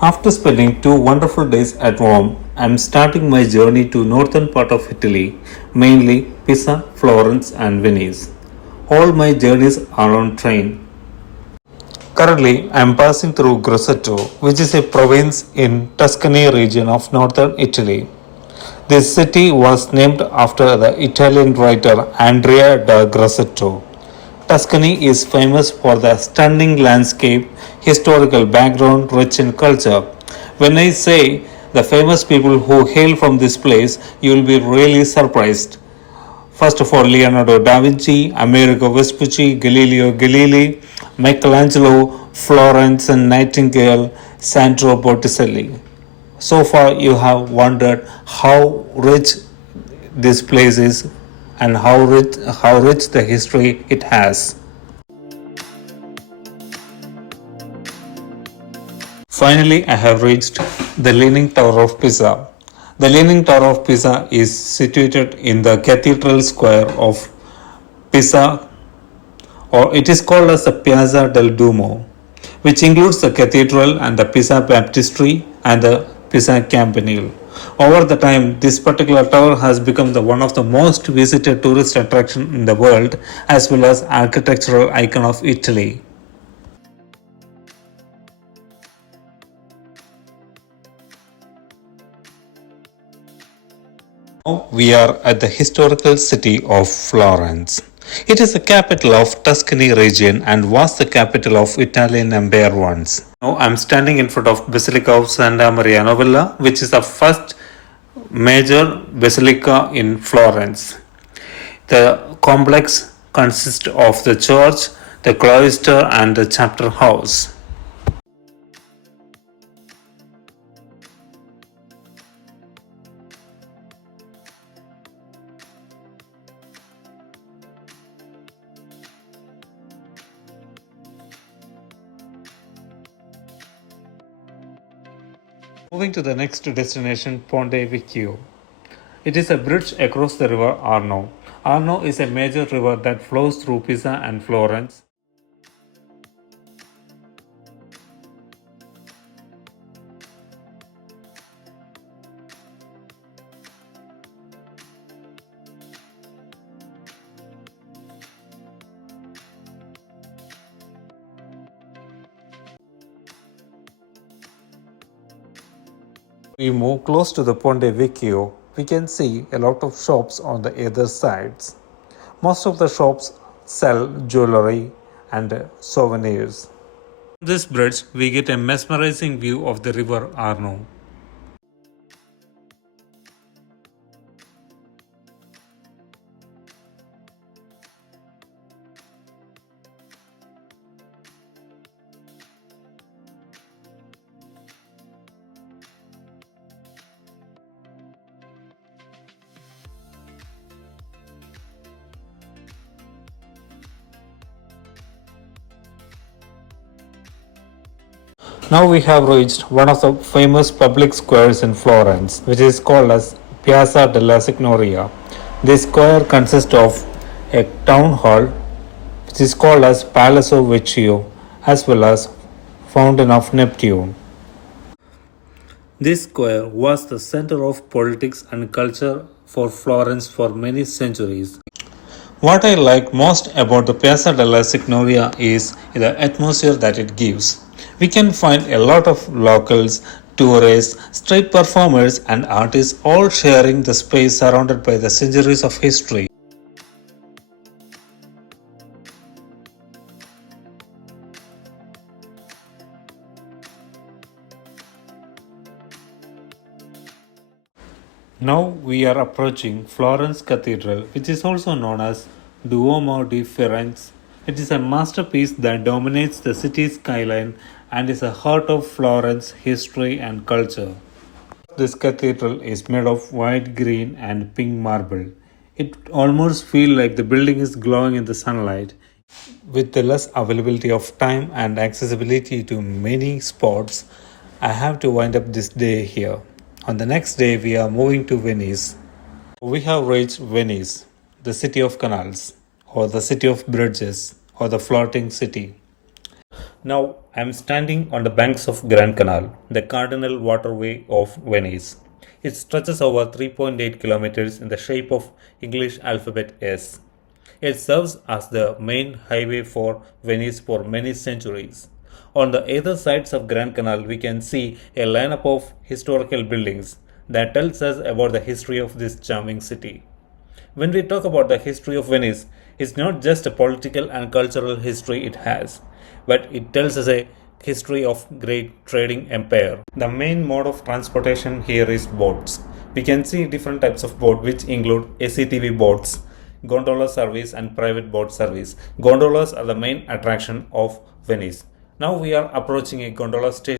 After spending 2 wonderful days at Rome, I'm starting my journey to northern part of Italy, mainly Pisa, Florence and Venice. All my journeys are on train. Currently, I am passing through Grosseto, which is a province in Tuscany region of northern Italy. This city was named after the Italian writer Andrea da Grosseto. Tuscany is famous for the stunning landscape, historical background, rich in culture. When I say the famous people who hail from this place, you will be really surprised. First of all, Leonardo da Vinci, Amerigo Vespucci, Galileo Galilei, Michelangelo, Florence and Nightingale, Sandro Botticelli. So far, you have wondered how rich this place is and how rich the history it has. Finally, I have reached the Leaning Tower of Pisa. The Leaning Tower of Pisa is situated in the Cathedral Square of Pisa, or it is called as the Piazza del Duomo, which includes the cathedral and the Pisa Baptistry and the Pisa Campanile. Over the time, this particular tower has become one of the most visited tourist attractions in the world, as well as architectural icon of Italy. Now we are at the historical city of Florence. It is the capital of Tuscany region and was the capital of Italian Empire once. Now I am standing in front of Basilica of Santa Maria Novella, which is the first major basilica in Florence. The complex consists of the church, the cloister and the chapter house. Moving to the next destination, Ponte Vecchio. It is a bridge across the river Arno. Arno is a major river that flows through Pisa and Florence. We move close to the Ponte Vecchio, we can see a lot of shops on the other sides. Most of the shops sell jewelry and souvenirs. On this bridge, we get a mesmerizing view of the river Arno. Now we have reached one of the famous public squares in Florence, which is called as Piazza della Signoria. This square consists of a town hall, which is called as Palazzo Vecchio, as well as Fountain of Neptune. This square was the center of politics and culture for Florence for many centuries. What I like most about the Piazza della Signoria is the atmosphere that it gives. We can find a lot of locals, tourists, street performers, and artists all sharing the space surrounded by the centuries of history. Now we are approaching Florence Cathedral, which is also known as Duomo di Firenze. It is a masterpiece that dominates the city's skyline and is the heart of Florence history and culture. This cathedral is made of white, green, and pink marble. It almost feels like the building is glowing in the sunlight. With the less availability of time and accessibility to many spots, I have to wind up this day here. On the next day, we are moving to Venice. We have reached Venice, the city of canals, or the city of bridges, or the floating city. Now I am standing on the banks of Grand Canal, the cardinal waterway of Venice. It stretches over 3.8 kilometers in the shape of English alphabet S. It serves as the main highway for Venice for many centuries. On the either sides of Grand Canal, we can see a lineup of historical buildings that tells us about the history of this charming city. When we talk about the history of Venice, it's not just a political and cultural history it has, but it tells us a history of great trading empire. The main mode of transportation here is boats. We can see different types of boat which include ACTV boats, gondola service and private boat service. Gondolas are the main attraction of Venice. Now we are approaching a gondola station.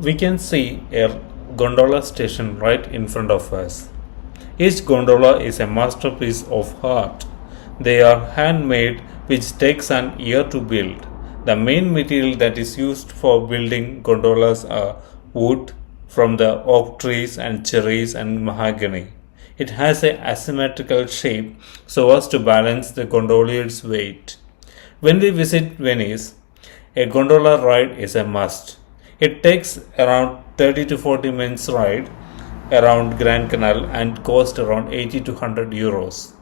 We can see a gondola station right in front of us. Each gondola is a masterpiece of art. They are handmade, which takes an year to build. The main material that is used for building gondolas are wood from the oak trees and cherries and mahogany. It has a asymmetrical shape so as to balance the gondolier's weight. When we visit Venice, a gondola ride is a must. It takes around 30 to 40 minutes ride around Grand Canal and cost around 80 to 100 euros.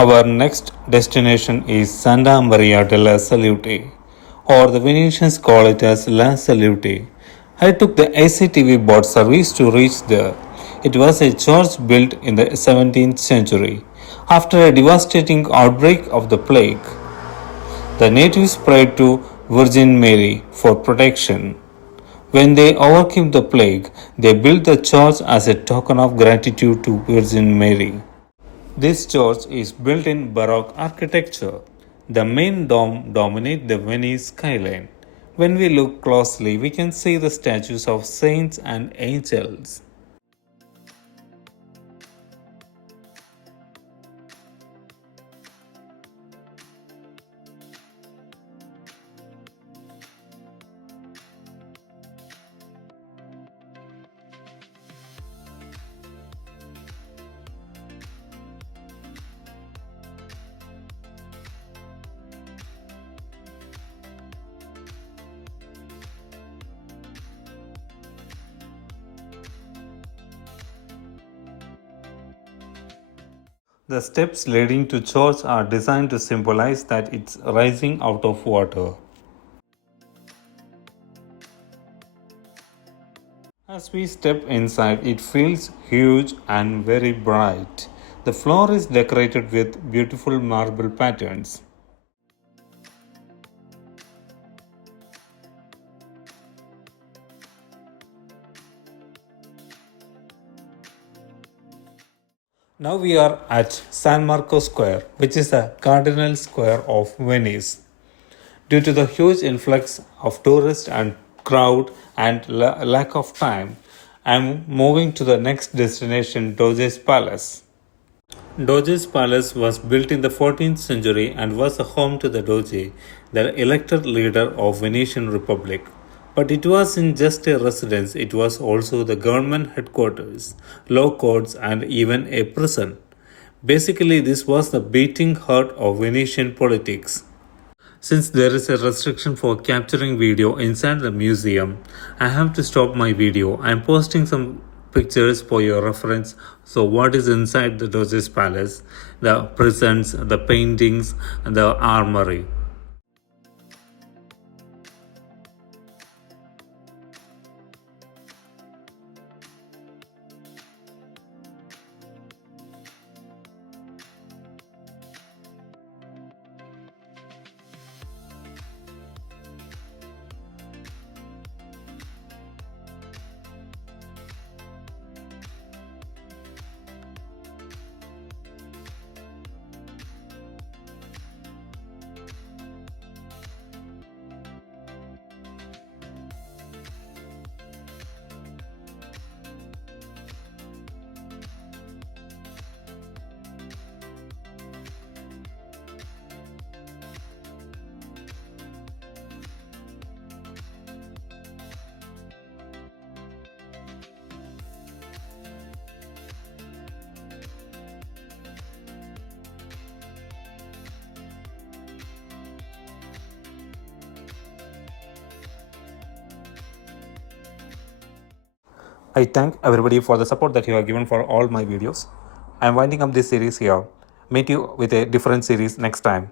Our next destination is Santa Maria della Salute, or the Venetians call it as La Salute. I took the ACTV boat service to reach there. It was a church built in the 17th century. After a devastating outbreak of the plague, the natives prayed to Virgin Mary for protection. When they overcame the plague, they built the church as a token of gratitude to Virgin Mary. This church is built in Baroque architecture. The main dome dominates the Venice skyline. When we look closely, we can see the statues of saints and angels. The steps leading to church are designed to symbolize that it's rising out of water. As we step inside, it feels huge and very bright. The floor is decorated with beautiful marble patterns. Now we are at San Marco Square, which is the cardinal square of Venice. Due to the huge influx of tourists and crowd and lack of time, I am moving to the next destination, Doge's Palace. Doge's Palace was built in the 14th century and was a home to the Doge, the elected leader of Venetian Republic. But it wasn't just a residence, it was also the government headquarters, law courts, and even a prison. Basically, this was the beating heart of Venetian politics. Since there is a restriction for capturing video inside the museum, I have to stop my video. I am posting some pictures for your reference. So, what is inside the Doge's Palace? The prisons, the paintings, and the armory. I thank everybody for the support that you have given for all my videos. I am winding up this series here. Meet you with a different series next time.